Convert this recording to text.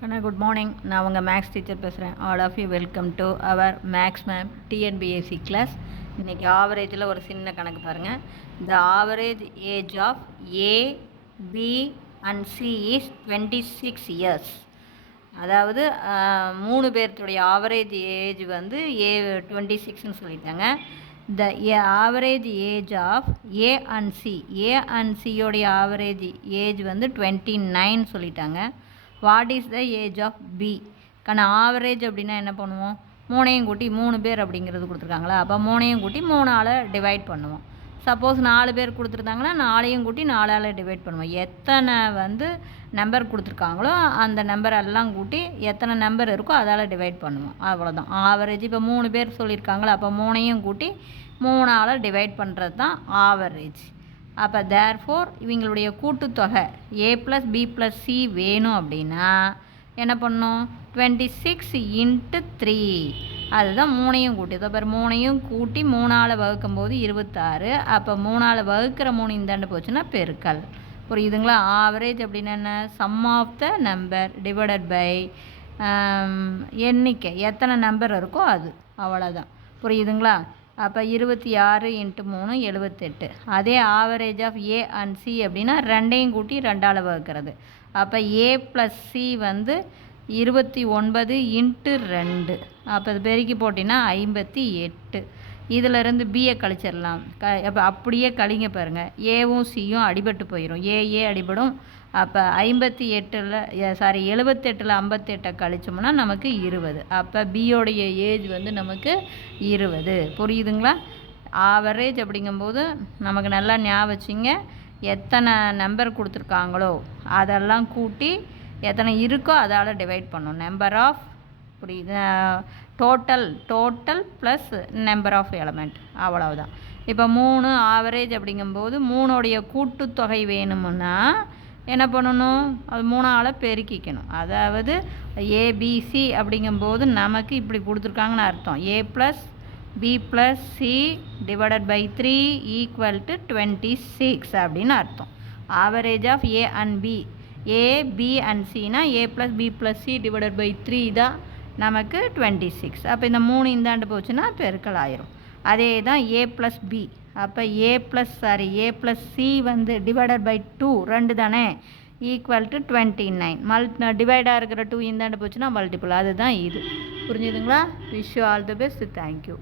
கண்ணா good morning. நான் உங்கள் maths teacher பேசுகிறேன். All of you welcome to our maths ma'am TNPSC class. இன்றைக்கி ஆவரேஜில் ஒரு சின்ன கணக்கு பாருங்கள். The average age of A, B and C is 26 years. அதாவது 3 பேர்த்துடைய ஆவரேஜ் ஏஜ் வந்து 26ன்னு சொல்லிட்டாங்க. The average age of A and C, A and சியோடைய ஆவரேஜ் ஏஜ் வந்து 29 சொல்லிட்டாங்க. What is the age of B? Average அப்படின்னா என்ன பண்ணுவோம்? 3ஐயும் கூட்டி 3 பேர் அப்படிங்கிறது கொடுத்துருக்காங்களா, அப்போ 3ஐயும் கூட்டி 3ஆல் டிவைட் பண்ணுவோம். சப்போஸ் 4 பேர் கொடுத்துருந்தாங்கன்னா 4ஐயும் கூட்டி 4ஆல் டிவைட் பண்ணுவோம். எத்தனை நம்பர் கொடுத்துருக்காங்களோ அந்த நம்பர் எல்லாம் கூட்டி எத்தனை நம்பர் இருக்கோ அதால் டிவைட் பண்ணுவோம். அவ்வளோதான் ஆவரேஜ். இப்போ 3 பேர் சொல்லியிருக்காங்களா, அப்போ 3ஐயும் கூட்டி 3ஆல் டிவைட் பண்ணுறது தான் ஆவரேஜ். அப்போ தேர்ஃபோர் இவங்களுடைய கூட்டுத்தொகை ஏ ப்ளஸ் பி ப்ளஸ் சி வேணும் அப்படின்னா என்ன பண்ணணும்? 26 × 3. அதுதான் 3ஐயும் கூட்டி. இதோ பேர் 3ஐயும் கூட்டி 3ஆல் வகுக்கும்போது 26. அப்போ 3ஆல் வகுக்கிற 3 இந்தாண்டு போச்சுன்னா பெருக்கல். புரியுதுங்களா? ஆவரேஜ் அப்படின்னா என்ன? Sum of the number divided by எண்ணிக்கை, எத்தனை நம்பர் இருக்கோ அது. அவ்வளோதான். புரியுதுங்களா? அப்போ 26 × 3 78. அதே average of A and C அப்படின்னா 2ஐயும் கூட்டி 2ஆல் வகுக்கிறது. அப்போ ஏ ப்ளஸ் சி வந்து 29 × 2. அப்போ அது பெருக்கி போட்டிங்கன்னா 58. இதிலிருந்து பியை கழிச்சிடலாம். அப்போ அப்படியே கழிங்க பாருங்கள். ஏவும் சியும் அடிபட்டு போயிடும். ஏ அடிபடும். அப்போ 78ல் 58 கழிச்சோம்னா நமக்கு 20. அப்போ பியோடைய ஏஜ் வந்து நமக்கு 20. புரியுதுங்களா? ஆவரேஜ் அப்படிங்கும்போது நமக்கு நல்லா ஞாபகம் வச்சுங்க. எத்தனை நம்பர் கொடுத்துருக்காங்களோ அதெல்லாம் கூட்டி எத்தனை இருக்கோ அதால் டிவைட் பண்ணணும். நம்பர் ஆஃப் புரியுது total plus number of element. அவ்வளவுதான். இப்போ 3 ஆவரேஜ் அப்படிங்கும்போது 3உடைய கூட்டுத்தொகை வேணுமுன்னா என்ன பண்ணணும்? அது 3ஆல் பெருக்கிக்கணும். அதாவது ஏபிசி அப்படிங்கும்போது நமக்கு இப்படி கொடுத்துருக்காங்கன்னு அர்த்தம். A plus B plus C divided by 3 = 26 அப்படின்னு அர்த்தம். Average of A and B, A B and சினா A plus B plus C divided by 3 தான் நமக்கு 26. அப்போ இந்த 3 இந்தாண்டு போச்சுன்னா பெருக்கல் ஆயிரும். அதே தான் ஏ ப்ளஸ் பி. அப்போ ஏ ப்ளஸ் சி வந்து டிவைடட் பை 2 2 தானே = 29. டிவைடாக இருக்கிற 2 இந்தாண்டு போச்சுன்னா மல்டிபிள். அதுதான் இது. புரிஞ்சுதுங்களா? Wish you all the best. Thank you.